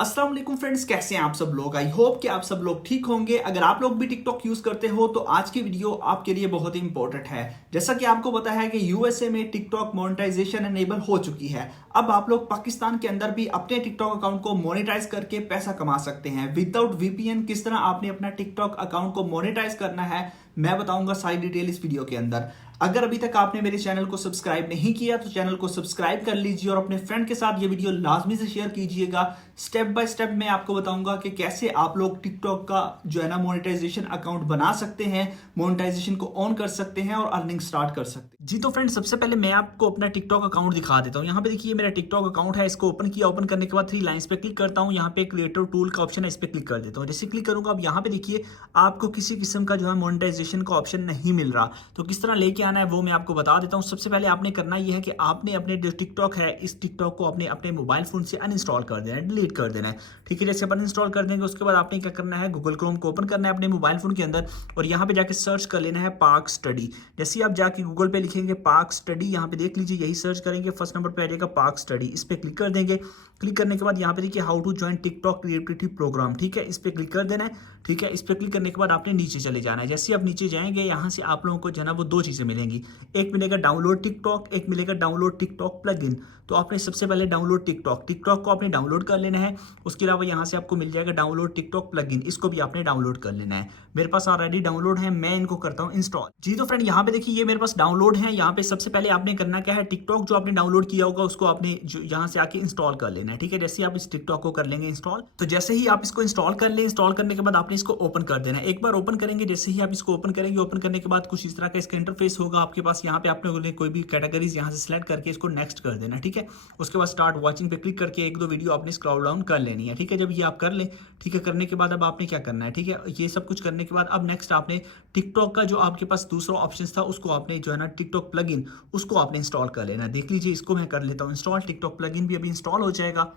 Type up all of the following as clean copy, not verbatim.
अस्सलाम वालेकुम फ्रेंड्स, कैसे हैं आप सब लोग। आई होप कि आप सब लोग ठीक होंगे। अगर आप लोग भी टिकटॉक यूज करते हो तो आज की वीडियो आपके लिए बहुत ही इंपॉर्टेंट है। जैसा कि आपको पता है कि यूएसए में टिकटॉक मोनेटाइजेशन एनेबल हो चुकी है। अब आप लोग पाकिस्तान के अंदर भी अपने टिकटॉक अकाउंट को मोनेटाइज करके पैसा कमा सकते हैं विदाउट वीपीएन। किस तरह आपने अपना टिकटॉक अकाउंट को मोनेटाइज करना है मैं बताऊंगा सारी डिटेल इस वीडियो के अंदर। अगर अभी तक आपने मेरे चैनल को सब्सक्राइब नहीं किया तो चैनल को सब्सक्राइब कर लीजिए और अपने फ्रेंड के साथ ये वीडियो लाजमी से शेयर कीजिएगा। स्टेप बाय स्टेप मैं आपको बताऊंगा कि कैसे आप लोग टिकटॉक का जो है ना मोनेटाइजेशन अकाउंट बना सकते हैं, मोनेटाइजेशन को ऑन कर सकते हैं और अर्निंग स्टार्ट कर सकते हैं। जी तो फ्रेंड, सबसे पहले मैं आपको अपना टिकटॉक अकाउंट दिखा देता हूँ। यहाँ पे देखिए मेरा टिकटॉक अकाउंट है, इसको ओपन किया। ओपन करने के बाद थ्री लाइंस पे क्लिक करता हूँ। यहाँ पे क्रिएटर टूल का ऑप्शन है, इस पे क्लिक कर देता हूँ। जैसे क्लिक करूंगा अब यहाँ पे देखिए आपको किसी किस्म का जो है मोनेटाइजेशन का ऑप्शन नहीं मिल रहा। तो किस तरह लेके आना है वो मैं आपको बता देता हूँ। सबसे पहले आपने करना यह है कि आपने अपने जो टिकटॉक है इस टिकटॉक को अपने मोबाइल फोन से अनइंस्टॉल कर देना है, डिलीट कर देना है। ठीक है, जैसे अपन इंस्टॉल कर देंगे उसके बाद आपने क्या करना है, गूगल क्रोम को ओपन करना है अपने मोबाइल फोन के अंदर और यहाँ पे जाके सर्च कर लेना है पाक स्टडी। जैसे ही आप जाके गूगल पे लिखेंगे पाक स्टडी, यहाँ पे देख लीजिए यही सर्च करेंगे, फर्स्ट नंबर पे आ जाएगा पाक स्टडी। इस पे क्लिक कर देंगे। क्लिक करने के बाद यहाँ पे देखिए how to join TikTok creativity program. ठीक है, इस पे क्लिक कर देना है। ठीक है, इस पे क्लिक करने के बाद आपने नीचे चले जाना है। जैसे आप नीचे जाएंगे यहाँ से आप लोगों को जो है ना वो दो चीजें मिलेंगी। एक मिलेगा डाउनलोड टिकटॉक, एक मिलेगा डाउनलोड टिकटॉक प्लगइन। तो आपने सबसे पहले डाउनलोड टिकटॉक को आपने डाउनलोड कर लेना है। उसके अलावा यहाँ से आपको मिल जाएगा डाउनलोड टिकटॉक प्लगइन, इसको भी आपने डाउनलोड कर लेना है। मेरे पास ऑलरेडी डाउनलोड है, मैं इनको करता हूँ इंस्टॉल। जी तो फ्रेंड यहाँ पे देखिए ये मेरे पास डाउनलोड है। यहाँ पे सबसे पहले आपने करना क्या है, टिकटॉक जो आपने डाउनलोड किया होगा उसको आपने जो यहाँ से आके इंस्टॉल कर लेना है। ठीक है, जैसे आप इस टिकटॉक को कर लेंगे इंस्टॉल, तो जैसे ही आप इसको इंस्टॉल कर ले, इंस्टॉल करने के बाद आपने इसको ओपन कर देना है। एक बार ओपन करेंगे, जैसे ही आप इसको ओपन करेंगे, ओपन करने के बाद कुछ इस तरह का इसका इंटरफेस होगा आपके पास। यहाँ पे आपने कोई भी कैटेगरीज यहाँ से सिलेक्ट करके इसको नेक्स्ट कर देना। ठीक है, उसके बाद स्टार्ट वॉचिंग पे क्लिक करके एक दो वीडियो आपने स्क्रॉल डाउन कर लेनी है। ठीक है, जब ये आप कर ले, ठीक है, करने के बाद अब आपने क्या करना है, ठीक है, ये सब कुछ करने के बाद अब नेक्स्ट आपने टिकटॉक का जो आपके पास दूसरा ऑप्शन था उसको आपने जो है ना टिकटॉक प्लगइन उसको आपने इंस्टॉल कर लेना। देख लीजिए इसको मैं कर लेता हूँ इंस्टॉल। टिकटॉक प्लगइन भी अभी इंस्टॉल हो जाएगा।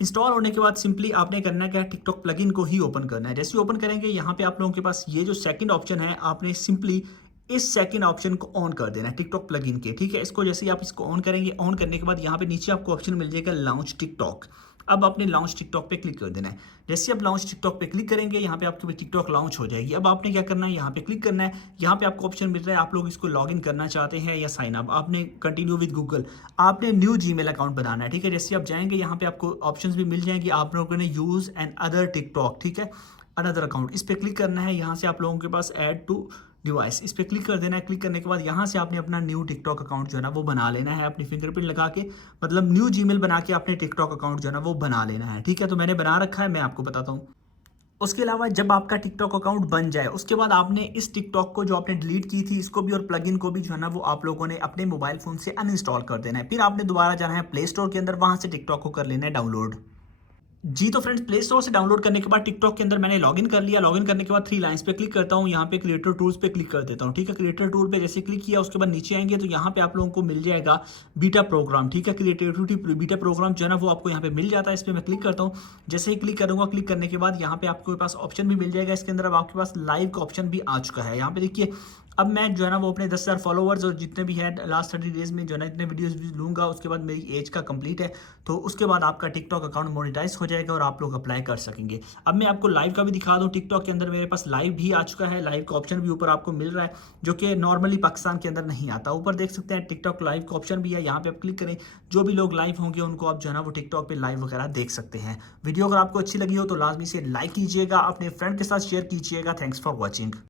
इंस्टॉल होने के बाद सिंपली आपने करना क्या है, टिकटॉक प्लगइन को ही ओपन करना है। जैसे ओपन करेंगे यहाँ पे आप लोगों के पास ये जो सेकंड ऑप्शन है, आपने सिंपली इस सेकंड ऑप्शन को ऑन कर देना है टिकटॉक प्लगइन के। ठीक है, इसको जैसे ही आप इसको ऑन करेंगे, ऑन करने के बाद यहाँ पे नीचे आपको ऑप्शन मिल जाएगा लॉन्च टिकटॉक। अब आपने लॉन्च टिकटॉक पे क्लिक कर देना है। जैसे आप लॉन्च टिकटॉक पे क्लिक करेंगे यहाँ पे आपकी टिकटॉक लॉन्च हो जाएगी। अब आपने क्या करना है, यहाँ पे क्लिक करना है। यहाँ पे आपको ऑप्शन मिल रहा है, आप लोग इसको लॉगिन करना चाहते हैं या साइन अप। आपने कंटिन्यू विद गूगल, आपने न्यू जीमेल अकाउंट बनाना है। ठीक है, जैसे आप जाएंगे यहाँ पे आपको ऑप्शंस भी मिल जाएंगे। आप लोगों ने यूज एंड अदर टिकटॉक, ठीक है, अनदर अकाउंट, इस पे क्लिक करना है। यहाँ से आप लोगों के पास ऐड टू डिवाइस, इस पे क्लिक कर देना है। क्लिक करने के बाद यहाँ से आपने अपना न्यू टिकटॉक अकाउंट जो है ना वो बना लेना है अपनी फिंगरप्रिंट लगा के, मतलब न्यू जीमेल बना के अपने टिकटॉक अकाउंट जो है ना वो बना लेना है। ठीक है, तो मैंने बना रखा है, मैं आपको बताता हूँ। उसके अलावा जब आपका टिकटॉक अकाउंट बन जाए उसके बाद आपने इस टिकटॉक को जो आपने डिलीट की थी इसको भी और प्लगइन को भी जो है ना वो आप लोगों ने अपने मोबाइल फोन से अनइंस्टॉल कर देना है। फिर आपने दोबारा जाना है प्ले स्टोर के अंदर, वहां से टिकटॉक को कर लेना है डाउनलोड। जी तो फ्रेंड्स, प्ले स्टोर से डाउनलोड करने के बाद टिकटॉक के अंदर मैंने लॉगिन कर लिया। लॉगिन करने के बाद थ्री लाइंस पे क्लिक करता हूँ, यहाँ पे क्रिएटर टूल्स पे क्लिक कर देता हूँ। ठीक है, क्रिएटर टूल पे जैसे क्लिक किया उसके बाद नीचे आएंगे तो यहाँ पे आप लोगों को मिल जाएगा बीटा प्रोग्राम। ठीक है, क्रिएटिविटी बीटा प्रोग्राम जो है ना वो आपको यहाँ पे मिल जाता है। इस पर मैं क्लिक करता हूँ। जैसे ही क्लिक करूंगा, क्लिक करने के बाद यहाँ पे आपके पास ऑप्शन भी मिल जाएगा। इसके अंदर अब आपके पास लाइव का ऑप्शन भी आ चुका है। यहाँ पे देखिए अब मैं जो है ना वो अपने 10,000 फॉलोवर्स और जितने भी हैं लास्ट 30 डेज में जो है ना इतने वीडियोस भी लूँगा, उसके बाद मेरी एज का कंप्लीट है तो उसके बाद आपका टिकटॉक अकाउंट मोनेटाइज हो जाएगा और आप लोग अप्लाई कर सकेंगे। अब मैं आपको लाइव का भी दिखा दूँ। टिकटॉक के अंदर मेरे पास लाइव भी आ चुका है, लाइव का ऑप्शन भी ऊपर आपको मिल रहा है जो कि नॉर्मली पाकिस्तान के अंदर नहीं आता। ऊपर देख सकते हैं टिकटॉक लाइव का ऑप्शन भी है, यहाँ पे आप क्लिक करें। जो भी लोग लाइव होंगे उनको आप जो है ना वो टिकटॉक पे लाइव वगैरह देख सकते हैं। वीडियो अगर आपको अच्छी लगी हो तो लाजमी से लाइक कीजिएगा, अपने फ्रेंड के साथ शेयर कीजिएगा। Thanks for watching.